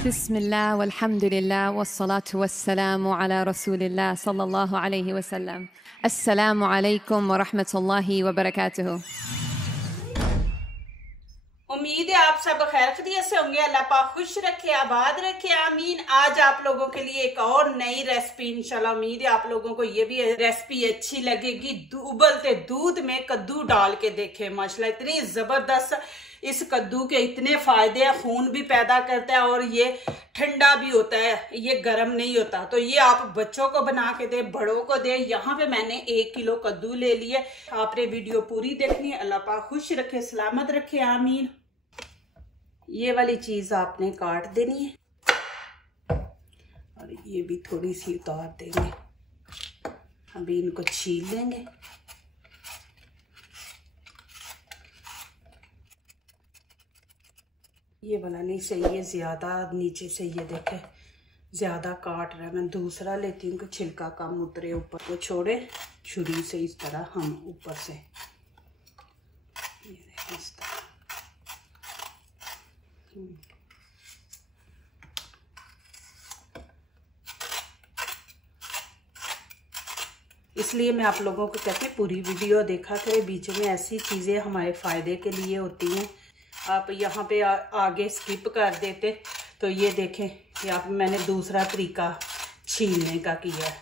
बिस्मिल्लाह वल्हम्दुलिल्लाह वस्सलातु वस्सलामु अला रसूलिल्लाह सल्लल्लाहु अलैहि वसल्लम। अस्सलामु अलैकुम व रहमतुल्लाहि व बरकातुहू। उम्मीद है आप सब खैर खैरियत से होंगे। अल्लाह पाक खुश रखे, आबाद रखे, आमीन। आज आप लोगों के लिए एक और नई रेसिपी इंशाल्लाह। उम्मीद है आप लोगों को ये भी रेसिपी अच्छी लगेगी। उबलते दूध में कद्दू डाल के देखे, माशाल्लाह इतनी जबरदस्त। इस कद्दू के इतने फायदे हैं, खून भी पैदा करता है और ये ठंडा भी होता है, ये गर्म नहीं होता। तो ये आप बच्चों को बना के दे, बड़ों को दे। यहाँ पे मैंने 1 किलो कद्दू ले लिए। आपने वीडियो पूरी देखनी है। अल्लाह पाक खुश रखे, सलामत रखे, आमीन। ये वाली चीज आपने काट देनी है और ये भी थोड़ी सी उतार देंगे। अभी इनको छील लेंगे। ये वाला नहीं सही है, ज्यादा नीचे से ये देखे ज्यादा काट रहा है। मैं दूसरा लेती हूँ कि छिलका कम उतरे, ऊपर को छोड़े। छुरी से इस तरह हम ऊपर से ये देखें इस तरह। इसलिए मैं आप लोगों को कहती हूँ पूरी वीडियो देखा करें। बीच में ऐसी चीज़ें हमारे फ़ायदे के लिए होती हैं। आप यहाँ पे आगे स्किप कर देते तो ये देखें, यहाँ पे मैंने दूसरा तरीका छीलने का किया है।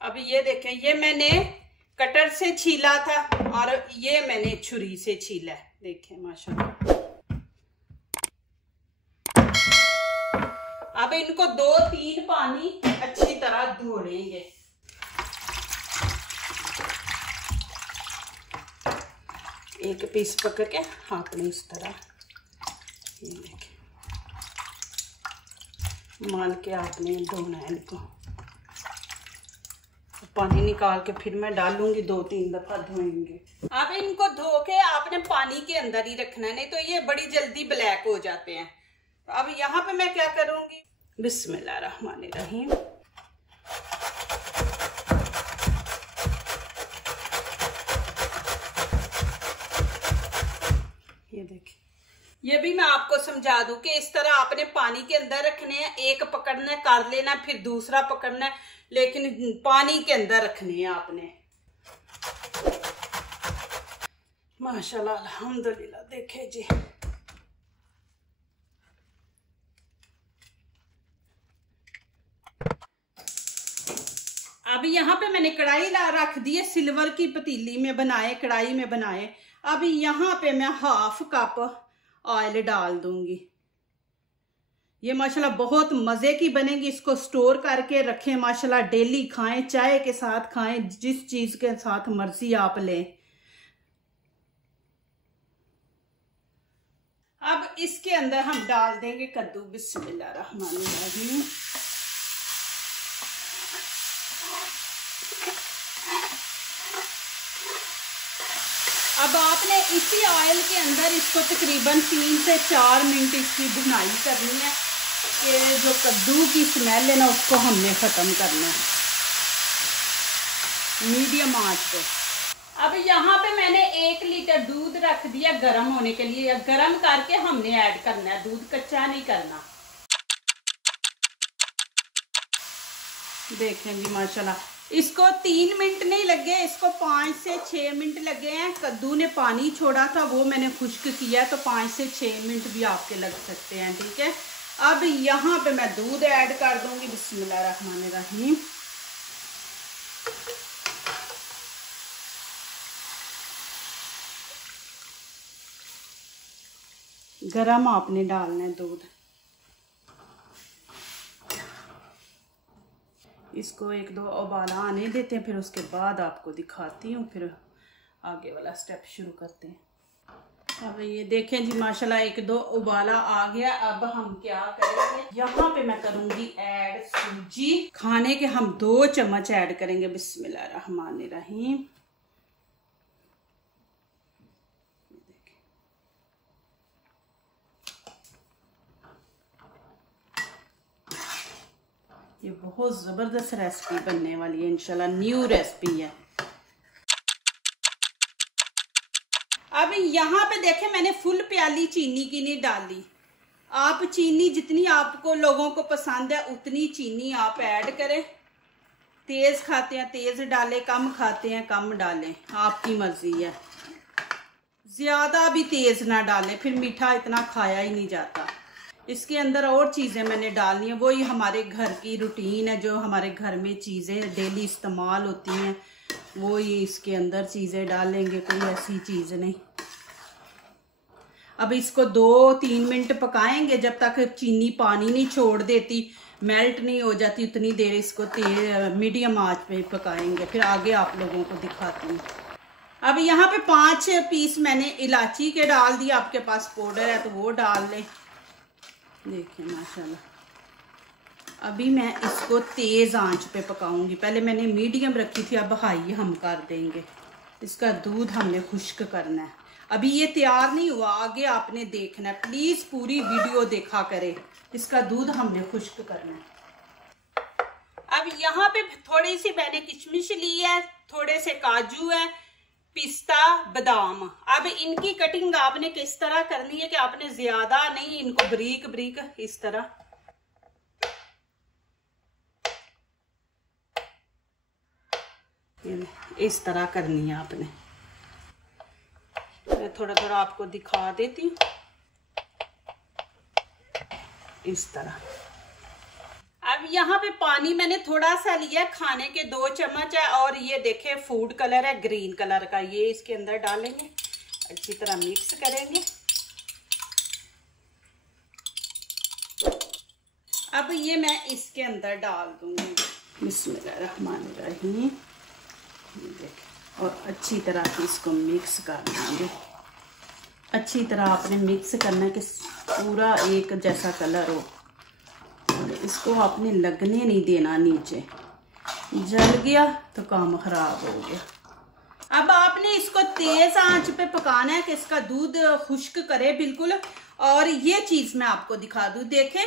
अब ये देखें, ये मैंने कटर से छीला था और ये मैंने छुरी से छीला है। देखें माशाल्लाह। अब इनको 2-3 पानी अच्छी तरह धो लेंगे। एक पीस पकड़ के आपने इस तरह ये देखें माल के आपने धोना है इनको। पानी निकाल के फिर मैं डालूंगी, 2-3 दफा धोएंगे। अब इनको धो के आपने पानी के अंदर ही रखना है, नहीं तो ये बड़ी जल्दी ब्लैक हो जाते हैं। अब यहाँ पे मैं क्या करूंगी, बिस्मिल्लाहिर्रहमानिर्रहीम। ये देखिए, ये भी मैं आपको समझा दूं कि इस तरह आपने पानी के अंदर रखने हैं। एक पकड़ना कर लेना, फिर दूसरा पकड़ना है, लेकिन पानी के अंदर रखने हैं आपने। माशाल्लाह अल्हम्दुलिल्लाह। देखे जी, अब यहाँ पे मैंने कढ़ाई रख दी है। सिल्वर की पतीली में बनाए, कढ़ाई में बनाए। अब यहाँ पे मैं 1/2 कप ऑयल डाल दूंगी। ये माशाल्लाह बहुत मजे की बनेगी। इसको स्टोर करके रखें, माशाल्लाह डेली खाएं, चाय के साथ खाएं, जिस चीज के साथ मर्जी आप लें। अब इसके अंदर हम डाल देंगे कद्दू। बिस्मिल्लाहिर्रहमानिर्रहीम। अब आपने इसी ऑयल के अंदर इसको तकरीबन 3 से 4 मिनट इसकी भुनाई करनी है कि जो कद्दू की स्मेल है ना उसको हमने ख़त्म करना है, मीडियम आंच पे। अब यहाँ पे मैंने 1 लीटर दूध रख दिया गर्म होने के लिए। गर्म करके हमने ऐड करना है, दूध कच्चा नहीं करना। देखें जी माशाल्लाह, इसको 3 मिनट नहीं लगे, इसको 5 से 6 मिनट लगे हैं। कद्दू ने पानी छोड़ा था, वो मैंने खुश्क किया, तो 5 से 6 मिनट भी आपके लग सकते हैं। ठीक है, अब यहाँ पे मैं दूध ऐड कर दूंगी। बिस्मिल्लाहिर्रहमानिर्रहीम। गरम आपने डालना है दूध। इसको 1-2 उबाला आने देते हैं, फिर उसके बाद आपको दिखाती हूँ, फिर आगे वाला स्टेप शुरू करते हैं। अब ये देखें जी माशाल्लाह 1-2 उबाला आ गया। अब हम क्या करेंगे, यहाँ पे मैं करूँगी ऐड सूजी। खाने के हम 2 चम्मच ऐड करेंगे। बिस्मिल्लाहिर्रहमानिर्रहीम। ये बहुत ज़बरदस्त रेसिपी बनने वाली है इंशाल्लाह, न्यू रेसिपी है। अब यहाँ पे देखें मैंने फुल प्याली चीनी की नहीं डाली। आप चीनी जितनी आपको लोगों को पसंद है उतनी चीनी आप ऐड करें। तेज खाते हैं तेज डालें, कम खाते हैं कम डालें, आपकी मर्जी है। ज्यादा भी तेज ना डालें, फिर मीठा इतना खाया ही नहीं जाता। इसके अंदर और चीजें मैंने डालनी है, वही हमारे घर की रूटीन है, जो हमारे घर में चीजें डेली इस्तेमाल होती हैं वही इसके अंदर चीजें डालेंगे, कोई ऐसी चीज नहीं। अब इसको 2-3 मिनट पकाएंगे जब तक चीनी पानी नहीं छोड़ देती, मेल्ट नहीं हो जाती, उतनी देर इसको मीडियम आंच पे पकाएंगे। फिर आगे आप लोगों को दिखाती हूँ। अब यहाँ पे 5 पीस मैंने इलायची के डाल दिया, आपके पास पाउडर है तो वो डाल लें। देखिए माशाल्लाह। अभी मैं इसको तेज आंच पे पकाऊंगी, पहले मैंने मीडियम रखी थी, अब हाई हम कर देंगे। इसका दूध हमने खुश्क करना है। अभी ये तैयार नहीं हुआ, आगे आपने देखना है, प्लीज पूरी वीडियो देखा करें। इसका दूध हमने खुश्क करना है। अब यहाँ पे थोड़ी सी मैंने किशमिश ली है, थोड़े से काजू है, पिस्ता, बादाम। अब इनकी कटिंग आपने किस तरह करनी है कि आपने ज्यादा नहीं, इनको बारीक बारीक इस तरह इस तरह करनी है आपने। मैं थोड़ा थोड़ा आपको दिखा देती हूँ, इस तरह। अब यहाँ पे पानी मैंने थोड़ा सा लिया, खाने के 2 चम्मच है, और ये देखे फूड कलर है ग्रीन कलर का, ये इसके अंदर डालेंगे, अच्छी तरह मिक्स करेंगे। अब ये मैं इसके अंदर डाल दूंगी, बिस्मिल्लाहिर्रहमानिर्रहीम। और अच्छी तरह इसको मिक्स कर देंगे। अच्छी तरह आपने मिक्स करना है कि पूरा एक जैसा कलर हो, और इसको आपने लगने नहीं देना, नीचे जल गया तो काम खराब हो गया। अब आपने इसको तेज आंच पे पकाना है कि इसका दूध खुश्क करे बिल्कुल। और ये चीज मैं आपको दिखा दूं, देखें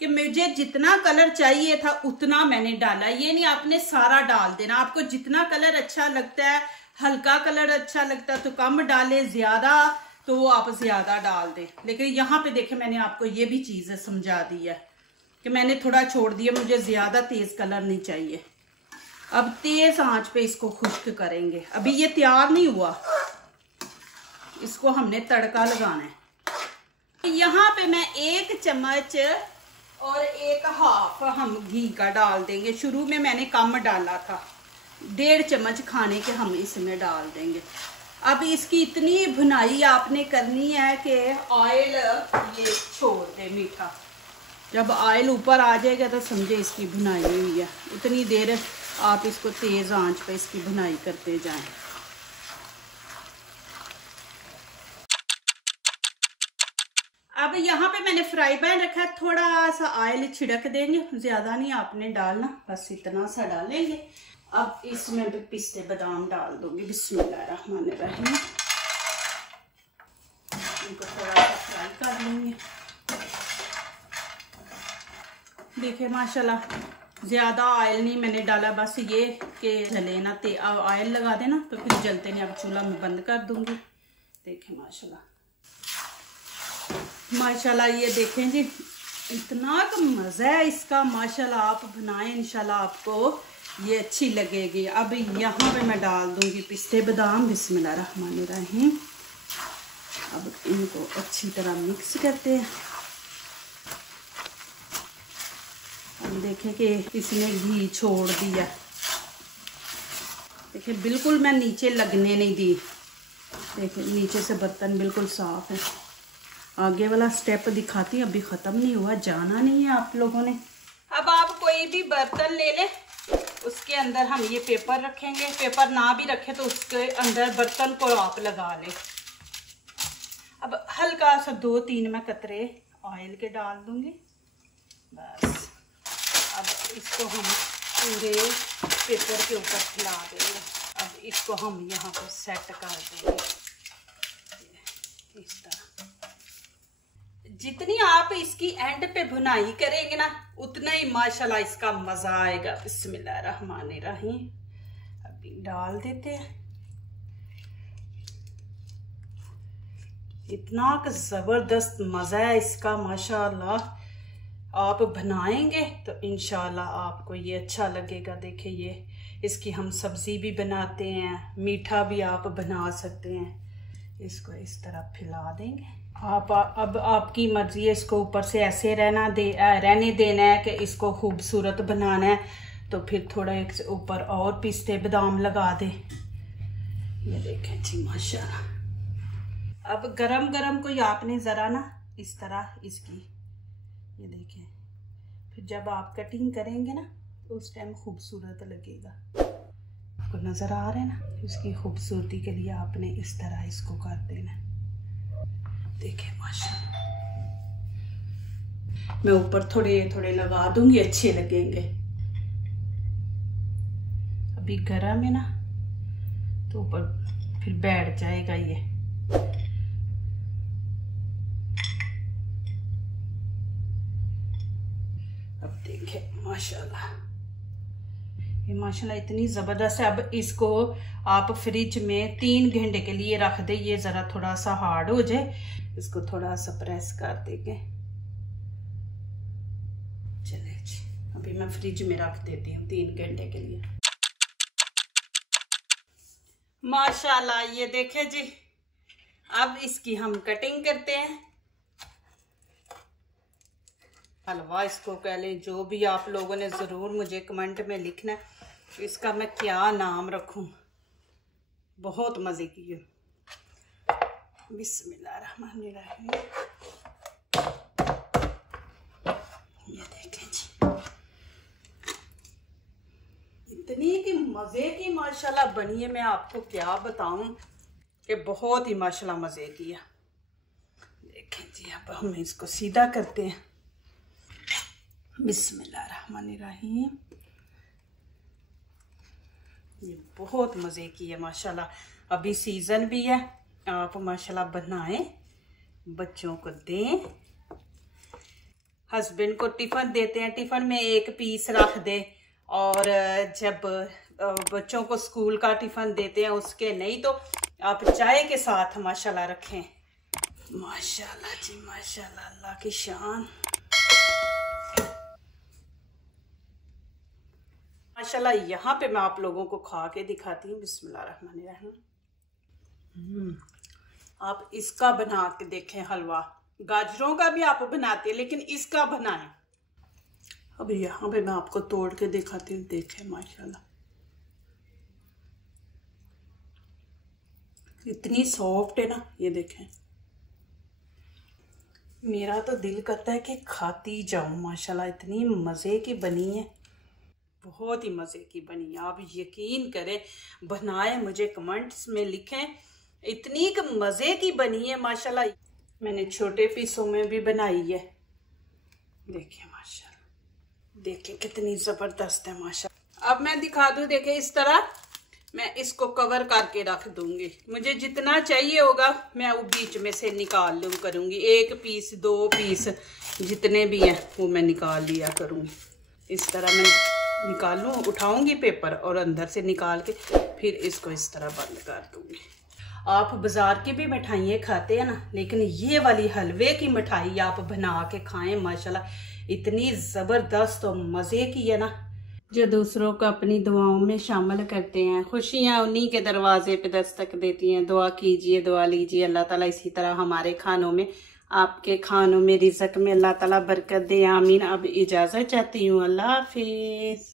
कि मुझे जितना कलर चाहिए था उतना मैंने डाला, ये नहीं आपने सारा डाल देना। आपको जितना कलर अच्छा लगता है, हल्का कलर अच्छा लगता है तो कम डाले, ज्यादा तो वो आप ज्यादा डाल दें। लेकिन यहाँ पे देखें मैंने आपको ये भी चीज समझा दी है कि मैंने थोड़ा छोड़ दिया, मुझे ज्यादा तेज कलर नहीं चाहिए। अब तेज आंच पे इसको खुश्क करेंगे। अभी ये तैयार नहीं हुआ, इसको हमने तड़का लगाना है। यहाँ पे मैं 1 चम्मच और 1/2 हम घी का डाल देंगे। शुरू में मैंने कम डाला था, 1.5 चम्मच खाने के हम इसमें डाल देंगे। अब इसकी इतनी भुनाई आपने करनी है कि ऑयल ये छोड़ दे मीठा। जब ऑयल ऊपर आ जाएगा तो समझे इसकी भुनाई हुई है। उतनी देर आप इसको तेज आंच पे इसकी भुनाई करते जाएं। अब यहाँ पे मैंने फ्राई पैन रखा है, थोड़ा सा ऑयल छिड़क देंगे, ज्यादा नहीं आपने डालना, बस इतना सा डालेंगे। अब इसमें भी पिस्ते बादाम डाल दूंगी, बिस्मिल्लाहिर्रहमानिर्रहीम। इनको थोड़ा सा फ्राई कर लेंगे। देखिए माशाल्लाह ज्यादा ऑयल नहीं मैंने डाला, बस ये कि जले ना, ऑयल लगा देना तो फिर जलते नहीं। अब चूल्हा में बंद कर दूंगी। देखिए माशाल्लाह माशाल्लाह, ये देखें जी इतना तो मज़ा है इसका, माशाल्लाह। आप बनाएं, इंशाल्लाह आपको ये अच्छी लगेगी। अब यहाँ पे मैं डाल दूंगी पिस्ते बादाम, बिस्मिल्लाहिर्रहमानिर्रहीम। अब इनको अच्छी तरह मिक्स करते हैं। अब देखें कि इसने घी छोड़ दिया, देखिए बिल्कुल मैं नीचे लगने नहीं दी। देखिए नीचे से बर्तन बिल्कुल साफ है। आगे वाला स्टेप दिखाती, अभी ख़त्म नहीं हुआ, जाना नहीं है आप लोगों ने। अब आप कोई भी बर्तन ले लें, उसके अंदर हम ये पेपर रखेंगे। पेपर ना भी रखें तो उसके अंदर बर्तन को आप लगा लें। अब हल्का सा 2-3 मैं कतरे ऑयल के डाल दूंगी, बस। अब इसको हम पूरे पेपर के ऊपर फैला देंगे। अब इसको हम यहाँ पर सेट कर देंगे इस तरह। जितनी आप इसकी एंड पे भुनाई करेंगे ना, उतना ही माशाल्लाह इसका मजा आएगा। बिस्मिल्लाहिर्रहमानिर्रहीम। अभी डाल देते हैं। इतना ज़बरदस्त मज़ा है इसका माशाअल्लाह। आप बनाएंगे तो इंशाल्लाह आपको ये अच्छा लगेगा। देखिए ये इसकी हम सब्ज़ी भी बनाते हैं, मीठा भी आप बना सकते हैं। इसको इस तरह फैला देंगे आप। अब आपकी मर्ज़ी है, इसको ऊपर से ऐसे रहने देना है कि इसको खूबसूरत बनाना है तो फिर थोड़ा एक ऊपर और पिस्ते बादाम लगा दे। ये देखें जी माशाल्लाह। अब गरम गरम को आपने ज़रा ना इस तरह इसकी ये देखें, फिर जब आप कटिंग करेंगे ना तो उस टाइम खूबसूरत लगेगा। आपको नज़र आ रहा है ना, उसकी खूबसूरती के लिए आपने इस तरह इसको कर देना। देखें माशाल्लाह। मैं ऊपर थोड़े थोड़े लगा दूंगी, अच्छे लगेंगे। अभी गरम है ना तो ऊपर फिर बैठ जाएगा ये। अब देखें माशाल्लाह, ये माशाल्लाह इतनी ज़बरदस्त है। अब इसको आप फ्रिज में 3 घंटे के लिए रख दे। ये ज़रा थोड़ा सा हार्ड हो जाए, इसको थोड़ा सा प्रेस कर देंगे। चले जी, अभी मैं फ्रिज में रख देती हूँ 3 घंटे के लिए। माशाल्लाह ये देखें जी, अब इसकी हम कटिंग करते हैं। हलवा इसको कह लें, जो भी आप लोगों ने ज़रूर मुझे कमेंट में लिखना है इसका मैं क्या नाम रखूं। बहुत मज़े की है। बिस्मिल्लाहिर्रहमानिर्रहीम। ये देखें जी, इतनी की मज़े की माशाल्लाह बनी है, मैं आपको क्या बताऊं कि बहुत ही माशाल्लाह मज़े की है। देखें जी, अब हम इसको सीधा करते हैं। बिस्मिल्लाहिर्रहमानिर्रहीम। ये बहुत मज़े की है माशाल्लाह। अभी सीज़न भी है, आप माशाल्लाह बनाएं, बच्चों को दें। हस्बैंड को टिफ़िन देते हैं, टिफ़िन में 1 पीस रख दें। और जब बच्चों को स्कूल का टिफ़िन देते हैं उसके नहीं तो आप चाय के साथ माशाल्लाह रखें। माशाल्लाह जी माशाल्लाह, अल्लाह की शान। माशाल्लाह यहाँ पे मैं आप लोगों को खा के दिखाती हूँ। बिस्मिल्लाहिर्रहमानिर्रहीम। आप इसका बना के देखें हलवा। गाजरों का भी आप बनाते हैं लेकिन इसका बनाएं। अब यहाँ पे मैं आपको तोड़ के दिखाती हूँ। देखें माशाल्लाह इतनी सॉफ्ट है ना, ये देखें। मेरा तो दिल करता है कि खाती जाऊँ माशाल्लाह, इतनी मज़े की बनी है, बहुत ही मज़े की बनी है। आप यकीन करें, बनाएं, मुझे कमेंट्स में लिखें। इतनी मज़े की बनी है माशाल्लाह। मैंने छोटे पीसों में भी बनाई है। देखिए माशाल्लाह, देखिए कितनी ज़बरदस्त है माशाल्लाह। अब मैं दिखा दूँ, देखिए इस तरह मैं इसको कवर करके रख दूंगी। मुझे जितना चाहिए होगा मैं वो बीच में से निकाल लूँ करूँगी। 1 पीस 2 पीस जितने भी हैं वो मैं निकाल लिया करूँगी। इस तरह मैं निकालूँ, उठाऊंगी पेपर और अंदर से निकाल के फिर इसको इस तरह बंद कर दूंगी। आप बाज़ार की भी मिठाइयाँ खाते हैं ना, लेकिन ये वाली हलवे की मिठाई आप बना के खाएं माशाल्लाह, इतनी ज़बरदस्त और मज़े की है ना। जो दूसरों को अपनी दुआओं में शामिल करते हैं, खुशियाँ उन्हीं के दरवाजे पे दस्तक देती हैं। दुआ कीजिए, दुआ लीजिए, अल्लाह ताला इसी तरह हमारे खानों में, आपके खानों में, रिज़्क़ में अल्लाह ताला बरकत दे। आमीन। अब इजाज़त चाहती हूँ, अल्लाह हाफिज़।